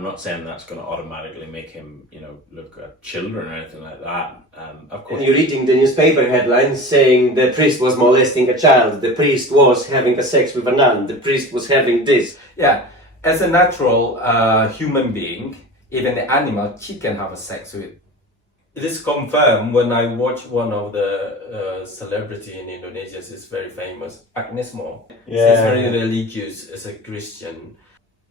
I'm not saying that's going to automatically make him, look at children or anything like that. Of course. And you're reading the newspaper headlines saying the priest was molesting a child, the priest was having a sex with a nun, the priest was having this. Yeah, as a natural human being, even the animal, she can have a sex with. It is confirmed when I watch one of the celebrity in Indonesia. Is very famous, Agnes Mo. Yeah. She's very religious as a Christian,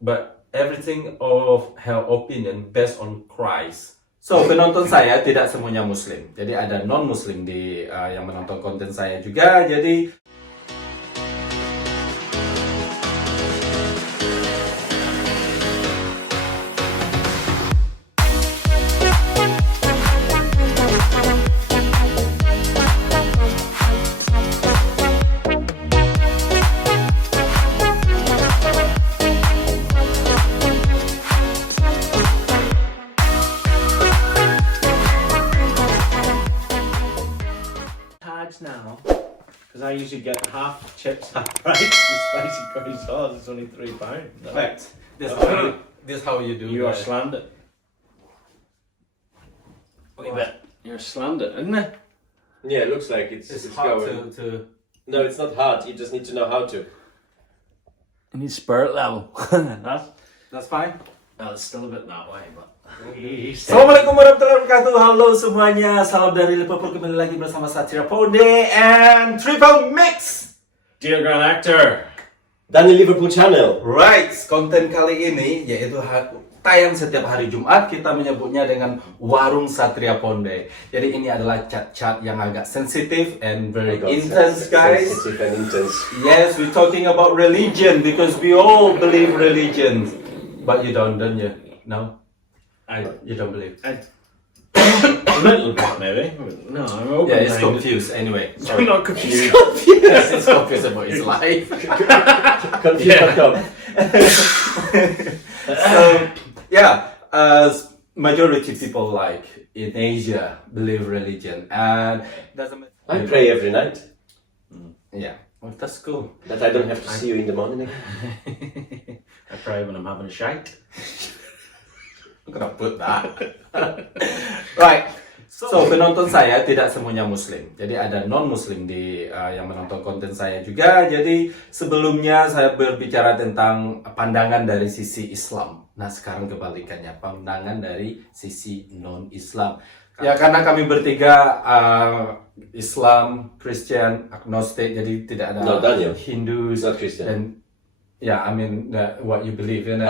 but everything of her opinion based on Christ. So penonton saya tidak semuanya Muslim. Jadi ada non-Muslim di yang menonton konten saya juga. Jadi now, because I usually get half chips, half rice with spicy curry sauce. It's only £3. No. right, this how you do. You are slandered. You're slandered, isn't it? Yeah, it looks like it's hard going. to. No, it's not hard, you just need to know how to. You need spirit level. That's fine. Well, it's still a bit that way, but. Assalamualaikum warahmatullahi wabarakatuh. Halo semuanya, salam dari Liverpool, kembali lagi bersama Satria and Triple Mix. Dear Grand Actor. Dan di Liverpool Channel. Right, konten kali ini yaitu tayang setiap hari Jumat. Kita menyebutnya dengan Warung Satria Ponde. Jadi ini adalah chat-chat yang agak sensitif and very intense, guys. Sensitive and intense. Yes, we're talking about religion because we all believe religion. But you don't you? No? You don't believe? A little bit, maybe. No, I'm open. Yeah, it's confused anyway. I'm not confused. Yes, it's confused about his life. Confused.com. So, yeah, majority people like in Asia believe religion, and doesn't. I pray every night. Yeah, well, that's cool. That I don't have to see you in the morning. I pray when I'm having a shite. I'm gonna put that. Right. So penonton saya tidak semuanya Muslim. Jadi ada non-Muslim di yang menonton konten saya juga. Jadi sebelumnya saya berbicara tentang pandangan dari sisi Islam. Nah sekarang kebalikannya, pandangan dari sisi non-Islam. Ya karena kami bertiga Islam, Kristen, agnostik. Jadi tidak ada Hindu dan ya I mean what you believe in.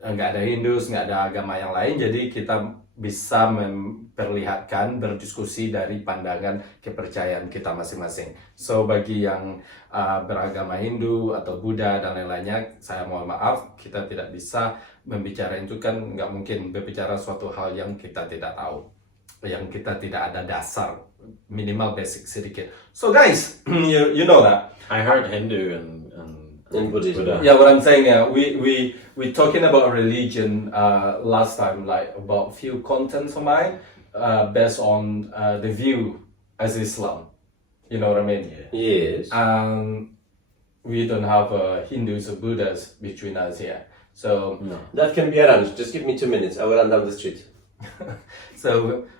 Nggak ada Hindus, nggak ada agama yang lain, jadi kita bisa memperlihatkan, berdiskusi dari pandangan kepercayaan kita masing-masing. So bagi yang beragama Hindu atau Buddha dan lain-lainnya, saya mohon maaf, kita tidak bisa membicarakan itu, kan nggak mungkin berbicara suatu hal yang kita tidak tahu, yang kita tidak ada dasar, minimal basic sedikit. So guys, you know that. I heard Hindu and Buddhism. Yeah, what I'm saying, we talking about religion last time, like about few contents of mine based on the view as Islam. You know what I mean? Yes. We don't have Hindus or Buddhas between us here. So no. That can be arranged. Just give me 2 minutes. I will run down the street. So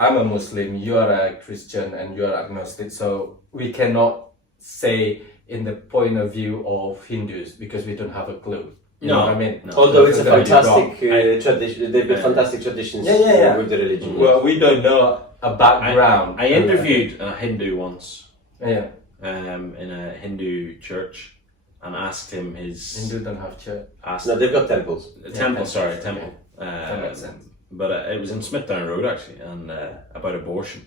I'm a Muslim, you are a Christian, and you are agnostic. So we cannot say in the point of view of Hindus because we don't have a clue. You know what I mean? No. Although it's a fantastic tradition, they've got fantastic traditions with the religion. Well, we don't know a background. I interviewed a Hindu once. Yeah. In a Hindu church, and asked him his. Hindu don't have church. No, they've got temples. Temple. That makes sense. But it was in Smithdown Road actually, and about abortion,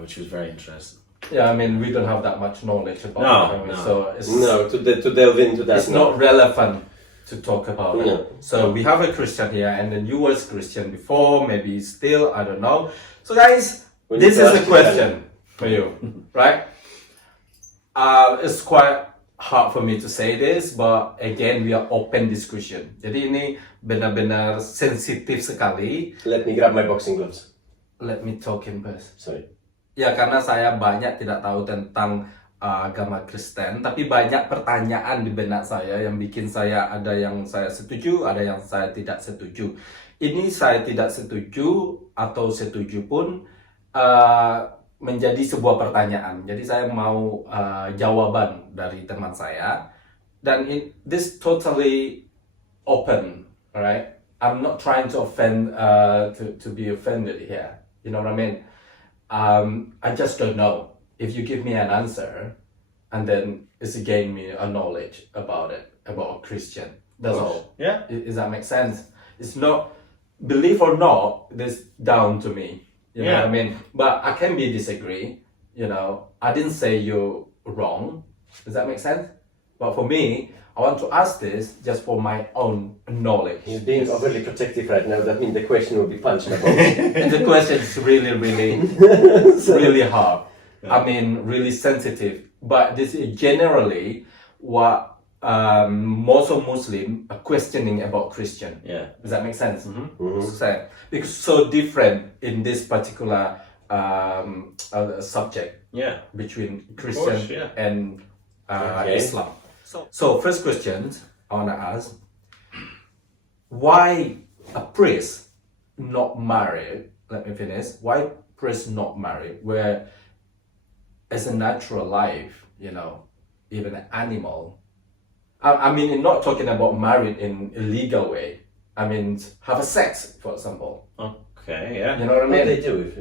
which was very interesting. Yeah, I mean, we don't have that much knowledge about it, so it's to delve into that. It's not relevant to talk about it. No. So we have a Christian here, and then you was Christian before, maybe still, I don't know. So guys, this is a question for you, right? It's quite hard for me to say this, but again, we are open discussion. Jadi ini benar-benar sensitif sekali. Let me grab my boxing gloves. Let me talk in first. Sorry. Ya karena saya banyak tidak tahu tentang agama Kristen, tapi banyak pertanyaan di benak saya yang bikin saya ada yang saya setuju, ada yang saya tidak setuju. Ini saya tidak setuju atau setuju pun menjadi sebuah pertanyaan. Jadi saya mau jawaban dari teman saya, dan this totally open, right? I'm not trying to offend, to be offended here. You know what I mean? I just don't know. If you give me an answer, and then it's gain me a knowledge about it, about a Christian. That's all. Yeah. Does that make sense? It's not, believe or not, this down to me. You know what I mean? But I can be disagree. You know, I didn't say you're wrong. Does that make sense? But for me, I want to ask this just for my own knowledge. He's being overly protective right now. That means the question will be punched above. And the question is really, really, really hard. I mean, really sensitive. But this is generally what most of Muslims are questioning about Christian. Yeah. Does that make sense? So, because so different in this particular subject Yeah. between Christian course, yeah. and Okay. Islam. So first question I want to ask: why a priest not married? Let me finish. Why priest not married? Where as a natural life, you know, even an animal. I mean, I'm not talking about married in a legal way. I mean, have a sex, for example. Okay, yeah. You know what I What mean? they do if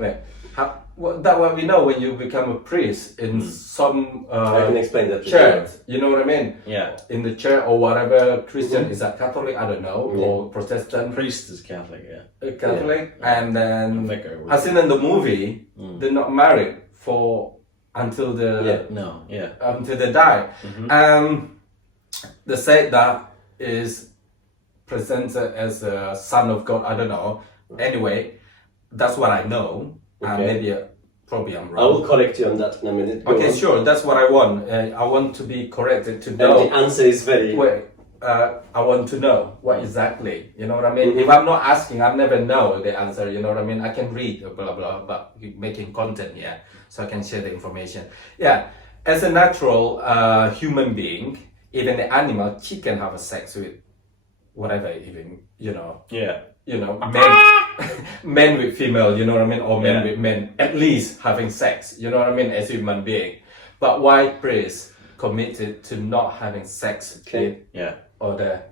Wait, that what we know when you become a priest in some I can explain that to church. You know what I mean? Yeah. In the church or whatever Christian is that Catholic? I don't know, or Protestant. Priest is Catholic, yeah. Catholic, and then Vicar would I seen in the movie they're not married until they die. They say that is presented as a son of God. I don't know. Anyway, that's what I know. Okay. Maybe probably I'm I will wrong. correct you on that in a minute. Go Okay, on. sure. That's what I want. I want to be corrected to And know. the answer is very... Wait, I want to know what exactly. You know what I mean? If I'm not asking, I never know the answer. You know what I mean? I can read blah blah, but making content here, so I can share the information. Yeah, as a natural human being, even the animal, she can have a sex with whatever, even Yeah. men with female. You know what I mean? Or men Yeah. with men, at least having sex. You know what I mean? As a human being, but why priest committed to not having sex with Yeah. other,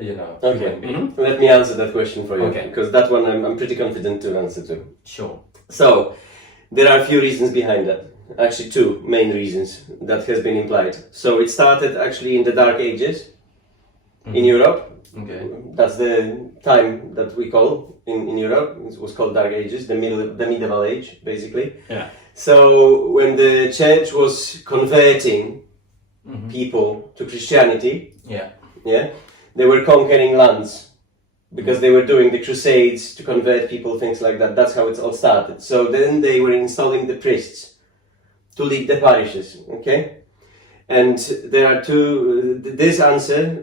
Okay, human being? let me answer that question for you. Okay. Because that one I'm pretty confident to answer to. Sure. So, there are a few reasons behind that. Actually, two main reasons that has been implied. So, it started actually in the Dark Ages in Europe. Okay. That's the time that we call in Europe. It was called Dark Ages, the medieval age, basically. Yeah. So, when the church was converting people to Christianity, Yeah. they were conquering lands because they were doing the crusades to convert people, things like that. That's how it all started. So then they were installing the priests to lead the parishes, okay? And there are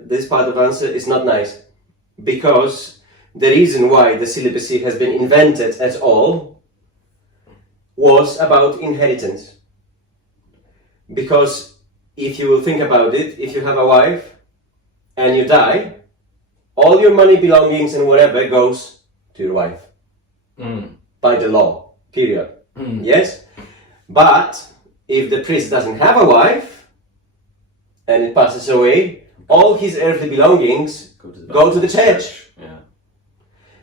this part of answer is not nice, because the reason why the celibacy has been invented at all was about inheritance. Because if you will think about it, if you have a wife and you die, all your money, belongings and whatever goes to your wife. By the law, period. Yes? But if the priest doesn't have a wife and it passes away, all his earthly belongings go to the church. Yeah.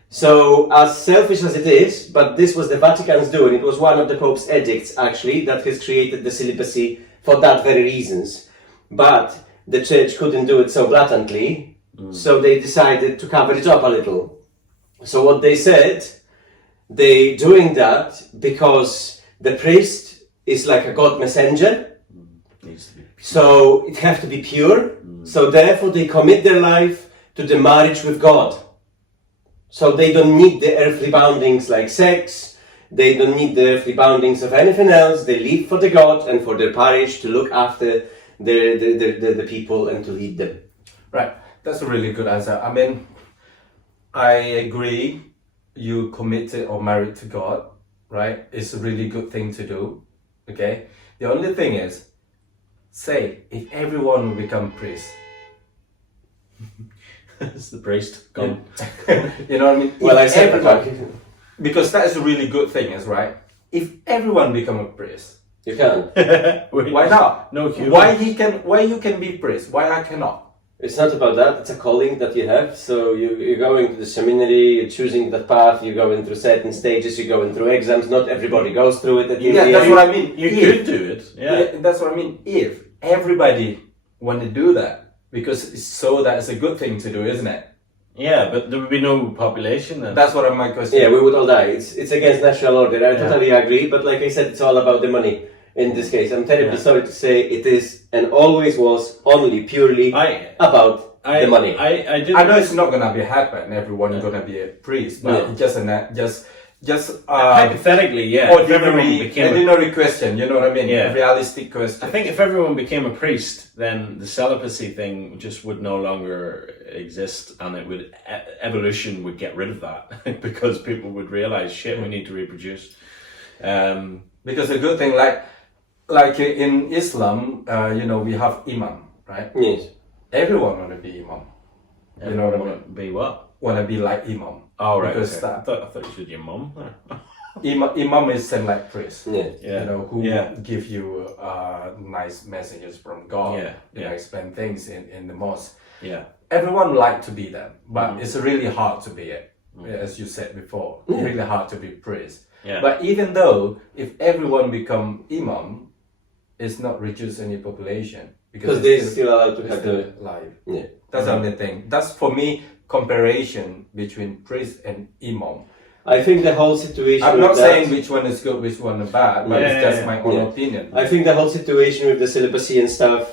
So, as selfish as it is, but this was the Vatican's doing. It was one of the Pope's edicts, actually, that has created the celibacy for that very reasons. But the church couldn't do it so blatantly, so they decided to cover it up a little. So what they said, they doing that because the priest is like a God messenger, Needs to be. so it have to be pure. So therefore they commit their life to the marriage with God. So they don't need the earthly boundings like sex, they don't need the earthly boundings of anything else. They live for the God and for their parish to look after the people and to lead them. Right. That's a really good answer. I mean, I agree. You committed or married to God, right? It's a really good thing to do. Okay. The only thing is, say, if everyone will become priest, It's the priest. Gone. you know what I mean? Well, If I said everyone- because that is a really good thing, is right? If everyone become a priest, you can't. why not? No human. Why you can be priest? Why I cannot? It's not about that. It's a calling that you have. So you're going to the seminary, you're choosing the path, you're going through certain stages, you're going through exams. Not everybody goes through it. At the Yeah, end. that's what I mean. You If- could do it. Yeah. that's what I mean. If everybody want to do that, because it's so that it's a good thing to do, isn't it? Yeah, but there would be no population then. That's what my question. Yeah, we would all die. It's against natural order. I Yeah. totally agree. But like I said, it's all about the money. In this case, I'm terribly Yeah. sorry to say, it is and always was only purely about the money. I did. I know it's not gonna be happen. Everyone gonna be a priest, but No. just hypothetically, yeah. if everyone became ordinary question. You know what I mean? Yeah. A realistic question. I think if everyone became a priest, then the celibacy thing just would no longer exist, and it would evolution would get rid of that because people would realize, shit, we need to reproduce. Because the good thing, like in Islam, we have imam, right? Yes. Everyone wanna be imam. You know what I mean? Want to be what? Wanna be like imam. Oh, right. Because Okay. I thought you said your mum. Imam is same like priest. Yeah. Yeah. Who Yeah. give you nice messages from God. Yeah. Explain things in the mosque. Yeah. Everyone like to be that, but it's really hard to be it. As you said before, it's really hard to be priest. Yeah. But even though if everyone become imam, it's not reduce any population Because they're still allowed to have the. life. Yeah. That's the only thing. That's for me comparison between priest and imam. I think the whole situation. I'm with not that- saying which one is good, which one is bad, but Yeah, it's just yeah, my own yeah. opinion. I think the whole situation with the celibacy and stuff,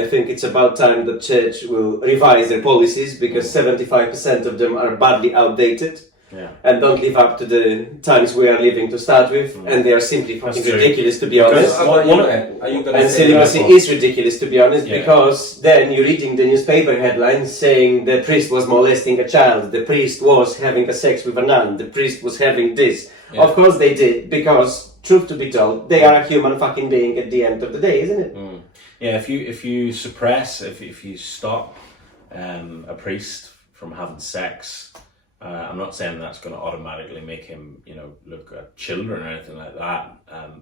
I think it's about time the church will revise their policies because 75% of them are badly outdated Yeah. and don't live up to the times we are living to start with, and they are simply fucking That's true. ridiculous to be Because- honest. Are you gonna And say celibacy that? is ridiculous to be honest, Yeah. because then you're reading the newspaper headlines saying the priest was molesting a child, the priest was having a sex with a nun, the priest was having this. Yeah. Of course they did, because truth to be told, they are a human fucking being at the end of the day, isn't it? Yeah, if you suppress, if you stop a priest from having sex, I'm not saying that's going to automatically make him, look at children or anything like that.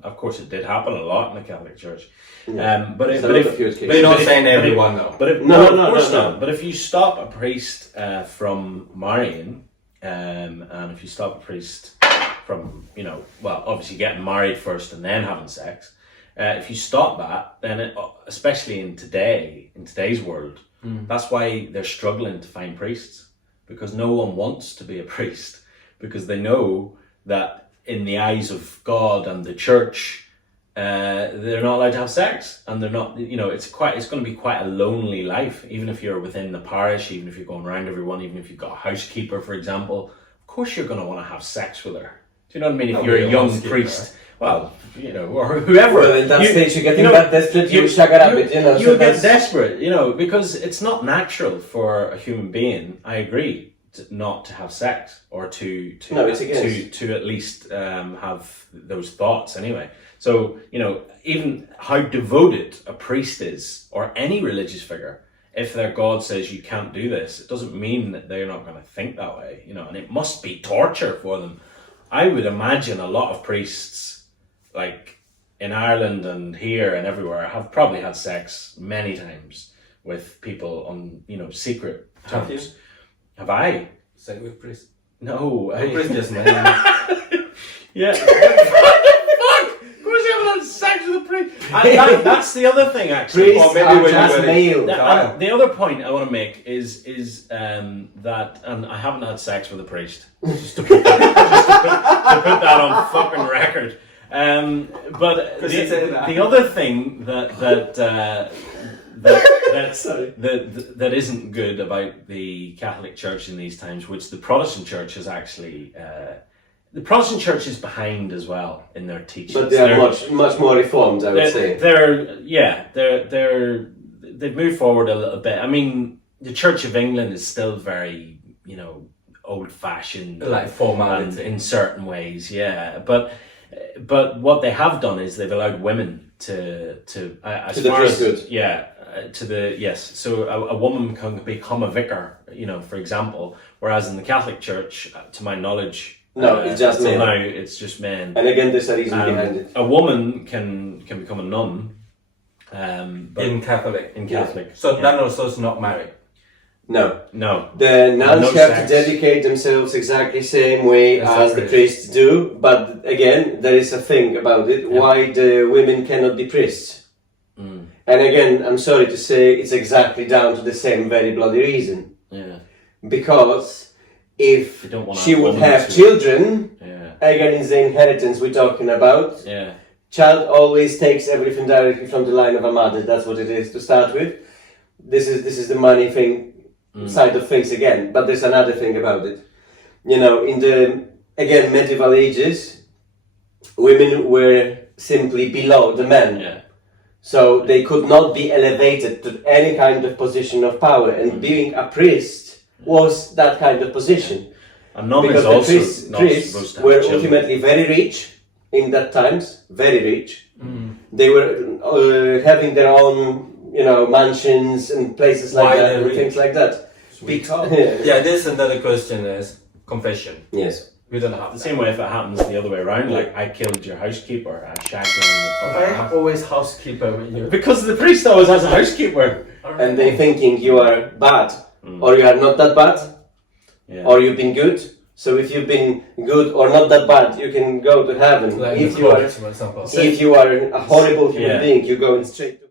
Of course, it did happen a lot in the Catholic Church. Yeah. But There's if, a but lot if, of use cases. but You're not if- saying but if- everyone though. But if, No, of no, course no. not. But if you stop a priest from marrying, and if you stop a priest from, obviously getting married first and then having sex, if you stop that, then especially in today's world, that's why they're struggling to find priests, because no one wants to be a priest, because they know that in the eyes of God and the church, they're not allowed to have sex, and they're not. It's going to be quite a lonely life, even if you're within the parish, even if you're going around everyone, even if you've got a housekeeper, for example. Of course, you're going to want to have sex with her. Do you know what I mean? If Oh, you're a you're a young housekeeper. priest, well, or whoever. Well, in that stage you're getting that desperate, you shag a rabbit, You so get that's- desperate, because it's not natural for a human being. I agree. Not to have sex, or to No, it's against. to at least have those thoughts anyway. So even how devoted a priest is, or any religious figure, if their God says you can't do this, it doesn't mean that they're not going to think that way. And it must be torture for them. I would imagine a lot of priests, like in Ireland and here and everywhere, have probably had sex many times with people on secret Have terms. you? Have I? Say with priest. No. Priest just man. Yeah. Fuck! Of course you haven't had sex with a priest. That's the other thing, actually. Priests Or maybe are when you just were- male. The other point I want to make is that, and I haven't had sex with a priest. Just to put that on fucking record. But Chris, it's in that. the other thing that Sorry. that isn't good about the Catholic Church in these times, which the Protestant Church is actually, the Protestant Church is behind as well in their teachings. But they are much more reformed, I would say. They've moved forward a little bit. I mean, the Church of England is still very, old-fashioned, Like formality. in certain ways, yeah. But what they have done is they've allowed women as To the far as- priesthood. yeah, to the yes. So a woman can become a vicar, you know, for example. Whereas in the Catholic Church, to my knowledge, No, it's just until men. now it's just men. And again, there's a reason behind it. A woman can become a nun. But In Catholic. in Catholic, So yeah. nun also is not married. No. No. The nuns No have sex. to dedicate themselves exactly same way As as the the priests do, but again, there is a thing about it, why the women cannot be priests. And again, I'm sorry to say, it's exactly down to the same very bloody reason. Yeah. Because if They don't want she a would woman have to- children, Yeah. again, it's the inheritance we're talking about. Yeah. Child always takes everything directly from the line of a mother. That's what it is to start with. This is the money thing side of things again. But there's another thing about it. You know, in the again medieval ages, women were simply below the men. Yeah. So they could not be elevated to any kind of position of power, and being a priest was that kind of position. A nun is Because the also priests, not supposed priests to were have children. ultimately very rich in that times, very rich. They were having their own, you know, mansions and places like Why that, they're and rich? things like that. Because Yeah. yeah, this another question is confession. Yes. We don't have The that. same way if it happens the other way around, like I killed your housekeeper, I shagged her in the Always housekeeper with you. because the priest always has a housekeeper. And they thinking you are bad, or you are not that bad, Yeah. or you've been good. So if you've been good or not that bad, you can go to heaven. Like If the you are, court, for example. if you are a horrible human Yeah. being, you're going straight to